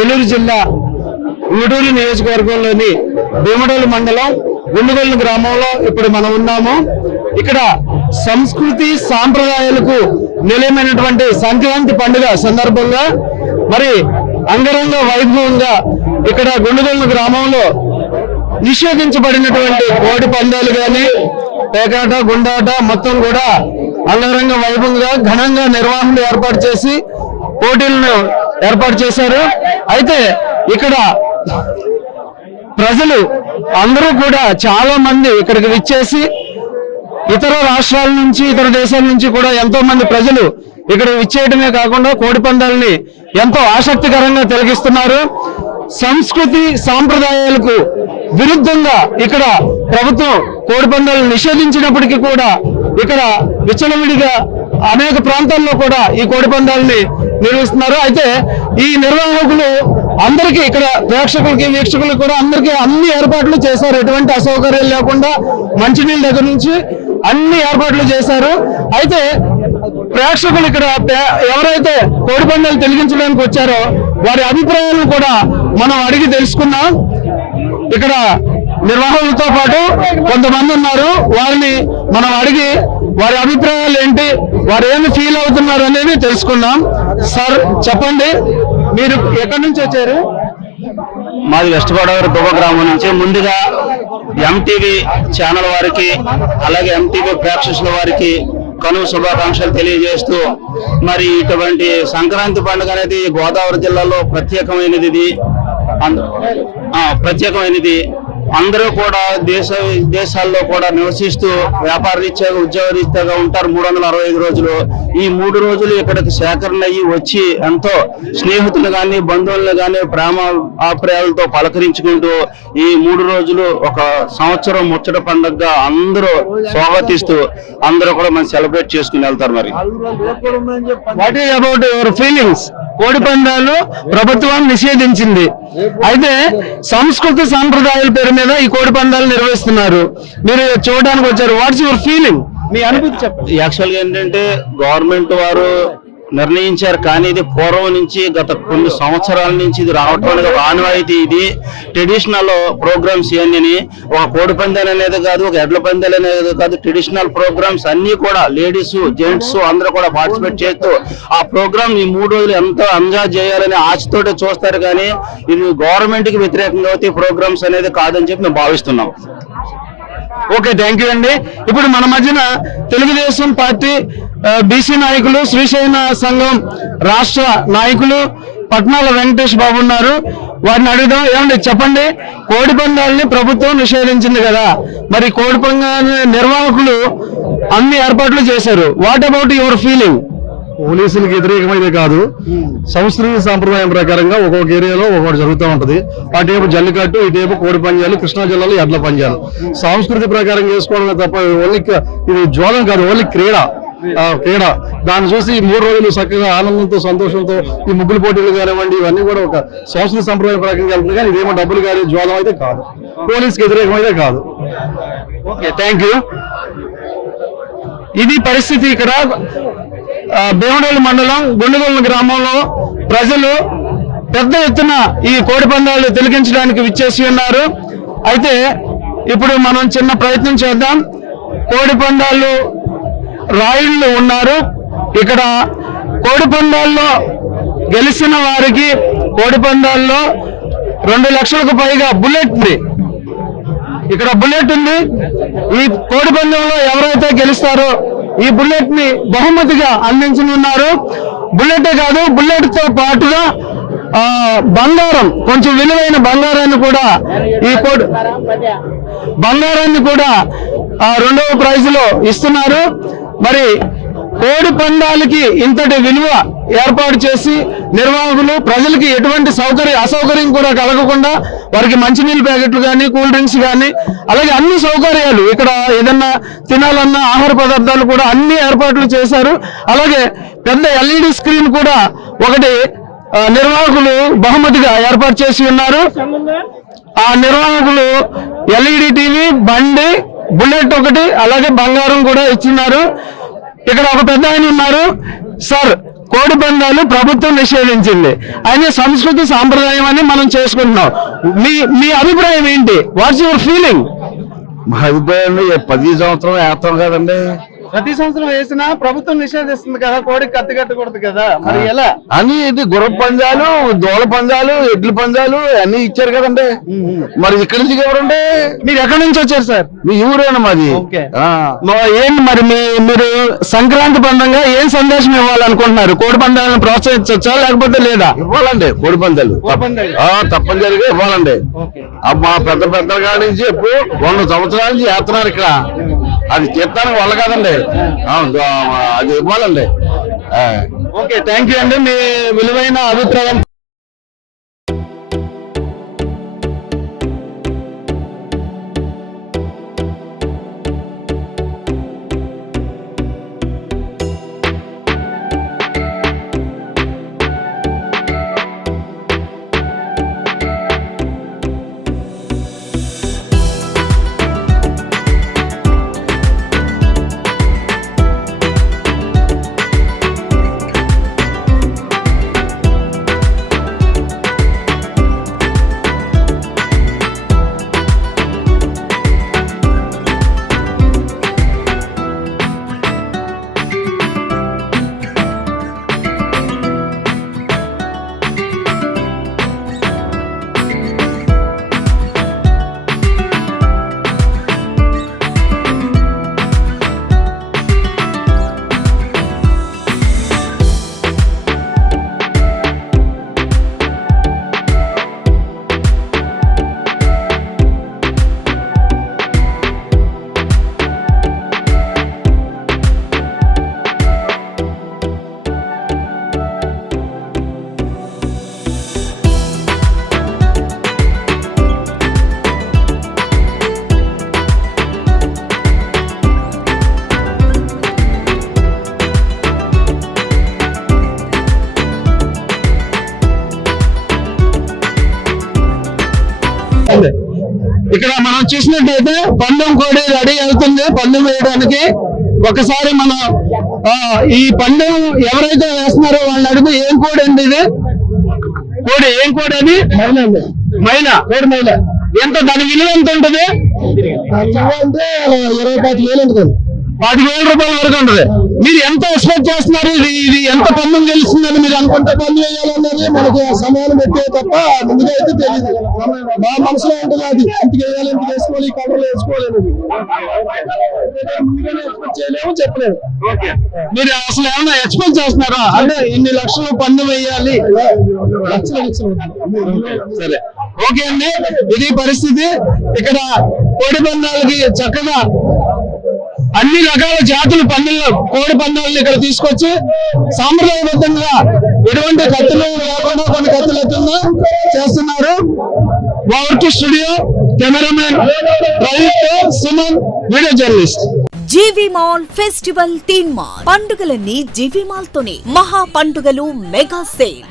ఏలూరు జిల్లా ఊడూరు నియోజకవర్గంలోని భీమడోలు మండలం గుండుగొల్లు గ్రామంలో ఇప్పుడు మనం ఉన్నాము. ఇక్కడ సంస్కృతి సాంప్రదాయాలకు నిలయమైనటువంటి సంక్రాంతి పండుగ సందర్భంగా మరి అంగరంగ వైభవంగా ఇక్కడ గుండుగొల్లు గ్రామంలో నిషేధించబడినటువంటి కోడి పందాలు గాని పేకాట గుండాట మొత్తం కూడా అంగరంగ వైభవంగా ఘనంగా నిర్వహణలు ఏర్పాటు చేసి పోటీలను ఏర్పాటు చేశారు. అయితే ఇక్కడ ప్రజలు అందరూ కూడా చాలా మంది ఇక్కడికి విచ్చేసి ఇతర రాష్ట్రాల నుంచి ఇతర దేశాల నుంచి కూడా ఎంతో మంది ప్రజలు ఇక్కడ విచ్చేయడమే కాకుండా కోడి పందాలని ఎంతో ఆసక్తికరంగా తిలకిస్తున్నారు. సంస్కృతి సాంప్రదాయాలకు విరుద్ధంగా ఇక్కడ ప్రభుత్వం కోడి పందాలను నిషేధించినప్పటికీ కూడా ఇక్కడ విచ్చలవిడిగా అనేక ప్రాంతాల్లో కూడా ఈ కోడి పందాలని నిర్వహిస్తున్నారు. అయితే ఈ నిర్వాహకులు అందరికీ ఇక్కడ ప్రేక్షకులకి వీక్షకులకు కూడా అందరికీ అన్ని ఏర్పాట్లు చేశారు. ఎటువంటి అసౌకర్యాలు లేకుండా మంచినీళ్ళ దగ్గర నుంచి అన్ని ఏర్పాట్లు చేశారు. అయితే ప్రేక్షకులు ఇక్కడ ఎవరైతే కోడి పందాలు తిలకించడానికి వచ్చారో వారి అభిప్రాయాలను కూడా మనం అడిగి తెలుసుకున్నాం. ఇక్కడ నిర్వాహకులతో పాటు కొంతమంది ఉన్నారు, వారిని మనం అడిగి వారి అభిప్రాయాలు ఏంటి, వారు ఏమి ఫీల్ అవుతున్నారు అనేది తెలుసుకున్నాం. సార్ చెప్పండి, మీరు ఎక్కడి నుంచి వచ్చారు? మాది వెస్ట్ గోదావరి దువ్వ గ్రామం నుంచి. ముందుగా ఎంటీవీ ఛానల్ వారికి అలాగే ఎంటీవీ ప్రేక్షకుల వారికి కనుమ శుభాకాంక్షలు తెలియజేస్తూ, మరి ఇటువంటి సంక్రాంతి పండుగ అనేది గోదావరి జిల్లాలో ప్రత్యేకమైనది. అందరూ కూడా దేశాల్లో కూడా నివసిస్తూ వ్యాపార రీత్యా ఉద్యోగ రీత్యాగా ఉంటారు 365 రోజులు. ఈ 3 రోజులు ఇక్కడికి సేకరణ అయ్యి వచ్చి ఎంతో స్నేహితులు కానీ బంధువులను కానీ ప్రేమ ఆప్యాయాలతో పలకరించుకుంటూ ఈ 3 రోజులు ఒక సంవత్సరం ముచ్చట పండుగగా అందరూ స్వాగతిస్తూ అందరూ కూడా మనం సెలబ్రేట్ చేసుకుని వెళ్తారు. మరి what is about your feelings? కోడి పందాలు ప్రభుత్వం నిషేధించింది, అయితే సంస్కృతి సాంప్రదాయాల పేరు మీద ఈ కోడి పందాలు నిర్వహిస్తున్నారు. మీరు చూడడానికి వచ్చారు, వాట్స్ యువర్ ఫీలింగ్? మీ అనుభూతి చెప్పండి. యాక్చువల్గా ఏంటంటే గవర్నమెంట్ వారు నిర్ణయించారు, కానీ ఇది పూర్వం నుంచి గత కొన్ని సంవత్సరాల నుంచి ఇది రావటం అనేది ఒక ఆనవాయితీ. ఇది ట్రెడిషనల్ ప్రోగ్రామ్స్ ఇవన్నీ, ఒక కోడి పందాలు అనేది కాదు, ఒక ఎడ్ల పందాలు అనేది కాదు, ట్రెడిషనల్ ప్రోగ్రామ్స్ అన్ని కూడా లేడీస్ జెంట్స్ అందరూ కూడా పార్టిసిపేట్ చేస్తూ ఆ ప్రోగ్రామ్ ఈ 3 రోజులు ఎంతో ఎంజాయ్ చేయాలని ఆశతోటే చూస్తారు. కానీ ఇది గవర్నమెంట్ కి వ్యతిరేకంగా అయితే ప్రోగ్రామ్స్ అనేది కాదని చెప్పి మేము భావిస్తున్నాం. ఓకే, థ్యాంక్ యూ అండి. ఇప్పుడు మన మధ్యన తెలుగుదేశం పార్టీ బీసీ నాయకులు, శ్రీశైన సంఘం రాష్ట్ర నాయకులు పట్నాల వెంకటేష్ బాబు ఉన్నారు. వారిని అడుగుదాం. ఏమండి చెప్పండి, కోడి పందాలని ప్రభుత్వం నిషేధించింది కదా, మరి కోడి పందాల నిర్వాహకులు అన్ని ఏర్పాట్లు చేశారు. What about your feeling? పోలీసులకు వ్యతిరేకమైతే కాదు, సంస్కృతి సాంప్రదాయం ప్రకారంగా ఒక్కొక్క ఏరియాలో ఒక్కొక్కటి జరుగుతూ ఉంటది. అటేపు జల్లికట్టు, ఇటేపు కోడి పందాలు, కృష్ణా జిల్లాలో ఎడ్ల పందాలు. సంస్కృతి ప్రకారం చేసుకోవడమే తప్ప ఓన్లీ ఇది జోలం కాదు, ఓన్లీ క్రీడ. దాన్ని చూసి 3 రోజులు చక్కగా ఆనందంతో సంతోషంతో ఈ ముగ్గులు పోటీలు కానివ్వండి, ఇవన్నీ కూడా ఒక సంస్కృతి సంప్రదాయం ప్రకారం వెళ్తుంది. కానీ ఇదేమో డబ్బులు కానీ జ్వాలం అయితే కాదు, పోలీసుకి వ్యతిరేకం అయితే కాదు. Okay, thank you. ఇది పరిస్థితి. ఇక్కడ భీమడోలు మండలం గుండుగొల్లు గ్రామంలో ప్రజలు పెద్ద ఎత్తున ఈ కోడి పందాలు తిలకించడానికి విచ్చేసి ఉన్నారు. అయితే ఇప్పుడు మనం చిన్న ప్రయత్నం చేద్దాం. కోడి పందాలు రాయుళ్ళు ఉన్నారు. ఇక్కడ కోడి పందాల్లో గెలిచిన వారికి కోడి పందాల్లో 2 లక్షలకు పైగా బుల్లెట్ ఉంది. ఇక్కడ బుల్లెట్ ఉంది. ఈ కోడి పందెంలో ఎవరైతే గెలుస్తారో ఈ బుల్లెట్ ని బహుమతిగా అందించనున్నారు. బుల్లెటే కాదు, బుల్లెట్ తో పాటుగా బంగారం, కొంచెం విలువైన బంగారాన్ని కూడా ఈ బంగారాన్ని కూడా 2వ ప్రైజులో ఇస్తున్నారు. మరి కోడి పందాలకి ఇంతటి విలువ ఏర్పాటు చేసి నిర్వాహకులు ప్రజలకి ఎటువంటి అసౌకర్యం కూడా కలగకుండా వారికి మంచినీళ్ళ ప్యాకెట్లు కానీ, కూల్ డ్రింక్స్ కానీ, అలాగే అన్ని సౌకర్యాలు ఇక్కడ ఏదన్నా తినాలన్నా ఆహార పదార్థాలు కూడా అన్ని ఏర్పాట్లు చేశారు. అలాగే పెద్ద ఎల్ఈడి స్క్రీన్ కూడా ఒకటి నిర్వాహకులు బహుమతిగా ఏర్పాటు చేసి ఉన్నారు. ఆ నిర్వాహకులు ఎల్ఈడి టీవీ, బండి, బుల్లెట్ ఒకటి, అలాగే బంగారం కూడా ఇచ్చినారు. ఇక్కడ ఒక పెద్ద ఆయన ఉన్నారు. సార్ కోడి పందాలు ప్రభుత్వం నిషేధించింది. అయినా సంస్కృతి సాంప్రదాయం అని మనం చేసుకుంటున్నాం. మీ అభిప్రాయం ఏంటి? What's your feeling? మా అభిప్రాయం 10 సంవత్సరం వేస్తాం కదండి ప్రతి సంవత్సరం వేసినా ప్రభుత్వం నిషేధిస్తుంది కదా, కోడికి కత్తి కట్టకూడదు కదా, మరి ఎలా అని ఇది గుర్ర పందాలు, దోల పందాలు, ఎడ్ల పందాలు అన్ని ఇచ్చారు కదండి. మరి ఇక్కడి నుంచి ఎవరండి? మీరు ఎక్కడి నుంచి వచ్చారు సార్? మీ ఊరేనా మాది. ఏంటి మరి మీరు సంక్రాంతి పండుగ ఏం సందేశం ఇవ్వాలనుకుంటున్నారు? కోడి పందాలను ప్రోత్సహించవచ్చా లేకపోతే లేదా? ఇవ్వాలండి కోడి పందాలు తప్పనిసరిగా ఇవ్వాలండి. మా పెద్ద కాడి నుంచి ఎప్పుడు 100 సంవత్సరాల నుంచి చేస్తున్నారు ఇక్కడ. అది తీర్థానికి వల్ల కాదండి, అది ఇవ్వాలండి. ఓకే, థ్యాంక్ యూ అండి మీ విలువైన అభిప్రాయం. ఇక్కడ మనం చూసినట్టయితే పందెం కోడి రెడీ అవుతుంది పందెం వేయడానికి. ఒకసారి మనం ఈ పందెం ఎవరైతే వేస్తున్నారో వాళ్ళని అడుగు, ఏం కోడి అండి ఇది? కోడి ఏం కోడి అది? మైనా కోడి మైనా. ఎంత దాని విలువ ఎంత ఉంటుంది? 20-25,000 ఉంటుంది. 10,000 రూపాయల వరకు ఉంటుంది. మీరు ఎంత ఎక్స్పెక్ట్ చేస్తున్నారు? ఇది ఎంత పందెం గెలుస్తుందని మీరు అనుకుంటే? పందెం వేయాలన్నది మనకి సమయాన్ని పెట్టే తప్ప ముందుగా అయితే తెలియదు. మా మనసులో ఉంటుంది అది ఇంటికి వేయాలి, ఇంటికి వేసుకోవాలి, ఈ కవర్లో వేసుకోవాలి. ఎక్స్పెక్ట్ చేయలేము, చెప్పలేము. మీరు అసలు ఏమన్నా ఎక్స్పెక్ట్ చేస్తున్నారా? అంటే ఇన్ని లక్షలు పందెం వేయాలి, లక్షలు. సరే, ఓకే అండి. ఇది పరిస్థితి. ఇక్కడ కోడి పందాలకి చక్కగా అన్ని రకాల జాతుల కోడి పందాలను ఇక్కడ తీసుకొచ్చి సాంప్రదాయబద్ధంగా ఎటువంటి కత్తులు లేకుండా కొన్ని కత్తులు చేస్తున్నారు. Over to studio, cameraman Pradeep, Suman, video journalist. GV mall festival తీన్ మాల్. పండుగలన్నీ జీవి మాల్ తోనే. మహా పండుగలు మెగా సేల్.